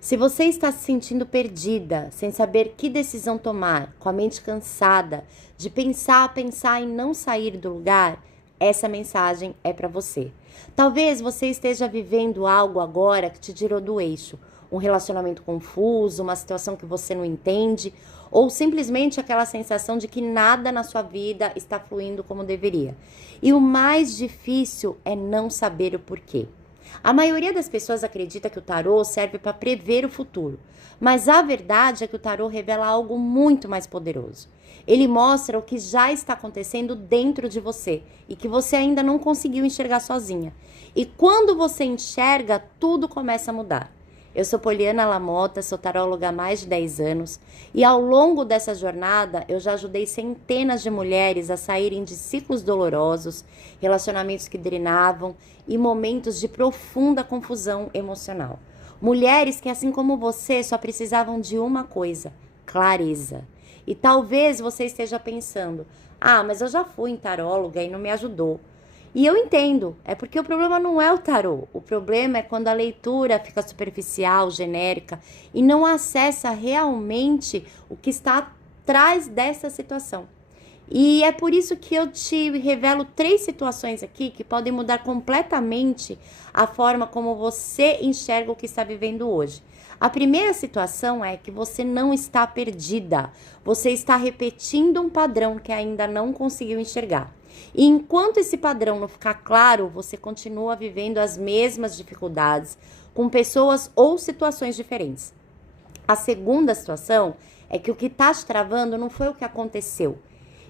Se você está se sentindo perdida, sem saber que decisão tomar, com a mente cansada de pensar e não sair do lugar, essa mensagem é para você. Talvez você esteja vivendo algo agora que te tirou do eixo, um relacionamento confuso, uma situação que você não entende, ou simplesmente aquela sensação de que nada na sua vida está fluindo como deveria. E o mais difícil é não saber o porquê. A maioria das pessoas acredita que o tarô serve para prever o futuro, mas a verdade é que o tarô revela algo muito mais poderoso. Ele mostra o que já está acontecendo dentro de você e que você ainda não conseguiu enxergar sozinha. E quando você enxerga, tudo começa a mudar. Eu sou Poliana Lamota, sou taróloga há mais de 10 anos e ao longo dessa jornada eu já ajudei centenas de mulheres a saírem de ciclos dolorosos, relacionamentos que drenavam e momentos de profunda confusão emocional. Mulheres que, assim como você, só precisavam de uma coisa: clareza. E talvez você esteja pensando: ah, mas eu já fui em taróloga e não me ajudou. E eu entendo, é porque o problema não é o tarô. O problema é quando a leitura fica superficial, genérica e não acessa realmente o que está atrás dessa situação. E é por isso que eu te revelo 3 situações aqui que podem mudar completamente a forma como você enxerga o que está vivendo hoje. A primeira situação é que você não está perdida, você está repetindo um padrão que ainda não conseguiu enxergar. E enquanto esse padrão não ficar claro, você continua vivendo as mesmas dificuldades com pessoas ou situações diferentes. A segunda situação é que o que está te travando não foi o que aconteceu,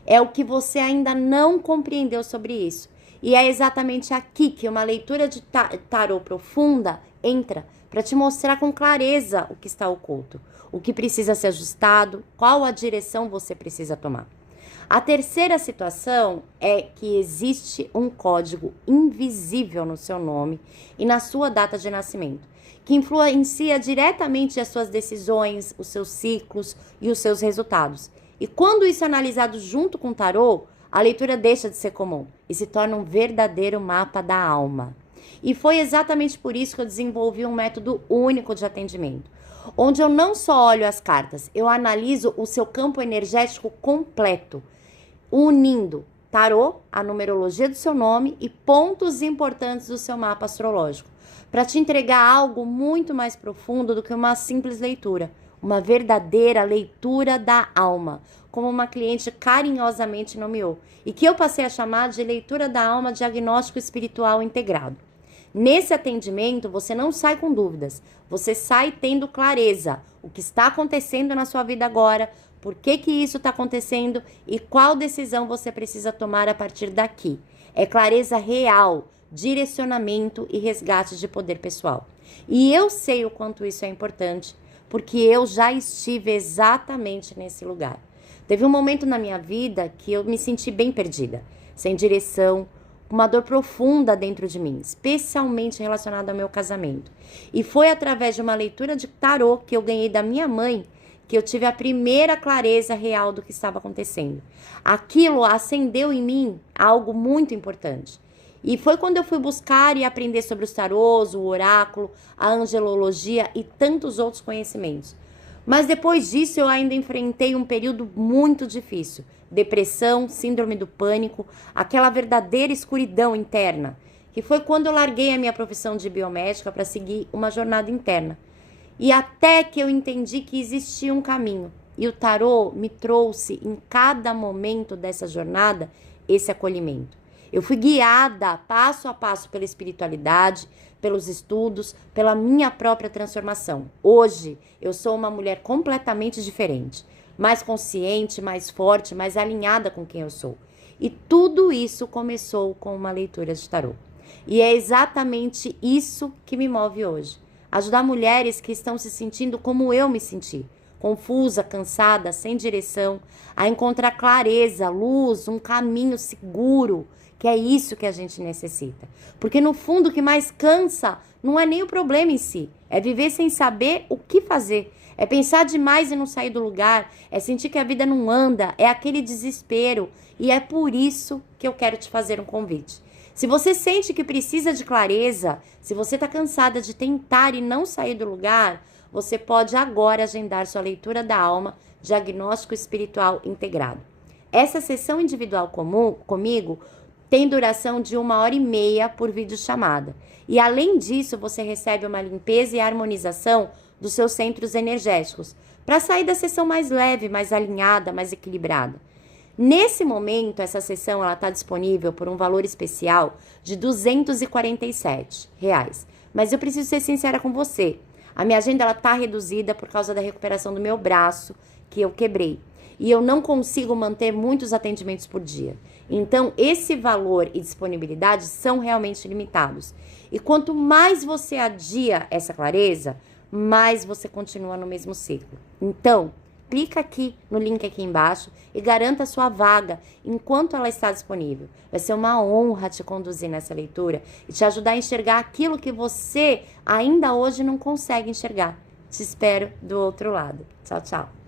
é o que você ainda não compreendeu sobre isso. E é exatamente aqui que uma leitura de tarô profunda entra para te mostrar com clareza o que está oculto, o que precisa ser ajustado, qual a direção você precisa tomar. A terceira situação é que existe um código invisível no seu nome e na sua data de nascimento, que influencia diretamente as suas decisões, os seus ciclos e os seus resultados. E quando isso é analisado junto com o tarô, a leitura deixa de ser comum e se torna um verdadeiro mapa da alma. E foi exatamente por isso que eu desenvolvi um método único de atendimento, onde eu não só olho as cartas, eu analiso o seu campo energético completo, unindo tarô, a numerologia do seu nome e pontos importantes do seu mapa astrológico, para te entregar algo muito mais profundo do que uma simples leitura, uma verdadeira leitura da alma, como uma cliente carinhosamente nomeou, e que eu passei a chamar de leitura da alma diagnóstico espiritual integrado. Nesse atendimento, você não sai com dúvidas, você sai tendo clareza o que está acontecendo na sua vida agora, por que isso está acontecendo e qual decisão você precisa tomar a partir daqui. É clareza real, direcionamento e resgate de poder pessoal. E eu sei o quanto isso é importante, porque eu já estive exatamente nesse lugar. Teve um momento na minha vida que eu me senti bem perdida, sem direção, uma dor profunda dentro de mim, especialmente relacionada ao meu casamento. E foi através de uma leitura de tarô que eu ganhei da minha mãe que eu tive a primeira clareza real do que estava acontecendo. Aquilo acendeu em mim algo muito importante. E foi quando eu fui buscar e aprender sobre os tarôs, o oráculo, a angelologia e tantos outros conhecimentos. Mas depois disso eu ainda enfrentei um período muito difícil. Depressão, síndrome do pânico, aquela verdadeira escuridão interna. Que foi quando eu larguei a minha profissão de biomédica para seguir uma jornada interna. E até que eu entendi que existia um caminho. E o tarô me trouxe em cada momento dessa jornada esse acolhimento. Eu fui guiada passo a passo pela espiritualidade, pelos estudos, pela minha própria transformação. Hoje, eu sou uma mulher completamente diferente, mais consciente, mais forte, mais alinhada com quem eu sou. E tudo isso começou com uma leitura de tarô. E é exatamente isso que me move hoje. Ajudar mulheres que estão se sentindo como eu me senti, confusa, cansada, sem direção, a encontrar clareza, luz, um caminho seguro, que é isso que a gente necessita. Porque no fundo o que mais cansa não é nem o problema em si, é viver sem saber o que fazer, é pensar demais e não sair do lugar, é sentir que a vida não anda, é aquele desespero. E é por isso que eu quero te fazer um convite. Se você sente que precisa de clareza, se você está cansada de tentar e não sair do lugar, você pode agora agendar sua leitura da alma, diagnóstico espiritual integrado. Essa sessão individual comigo tem duração de 1h30 por videochamada. E além disso, você recebe uma limpeza e harmonização dos seus centros energéticos, para sair da sessão mais leve, mais alinhada, mais equilibrada. Nesse momento, essa sessão está disponível por um valor especial de R$ 247. Mas eu preciso ser sincera com você. A minha agenda está reduzida por causa da recuperação do meu braço, que eu quebrei. E eu não consigo manter muitos atendimentos por dia. Então, esse valor e disponibilidade são realmente limitados. E quanto mais você adia essa clareza, mais você continua no mesmo ciclo. Então, clica aqui no link aqui embaixo e garanta a sua vaga enquanto ela está disponível. Vai ser uma honra te conduzir nessa leitura e te ajudar a enxergar aquilo que você ainda hoje não consegue enxergar. Te espero do outro lado. Tchau, tchau.